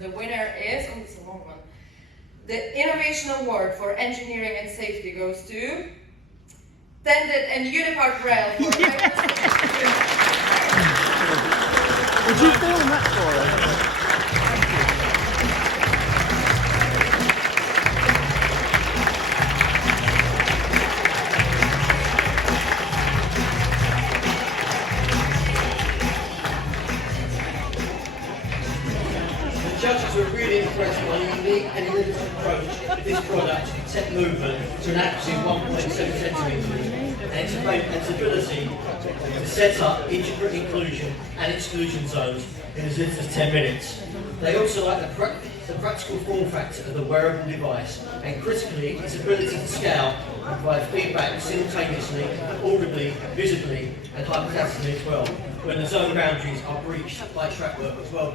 the winner is, oh, it's a long one. The Innovation Award for Engineering and Safety goes to Tended and Unipart Rail. Would you film that for us? The judges were really impressed by the unique and innovative approach of this product to detect movement to an accuracy of 1.7 centimetres and its ability to set up intricate inclusion and exclusion zones in as little as 10 minutes. They also like the practical form factor of the wearable device and critically its ability to scale and provide feedback simultaneously, audibly, visibly and hypothetically as well when the zone boundaries are breached by track work as well.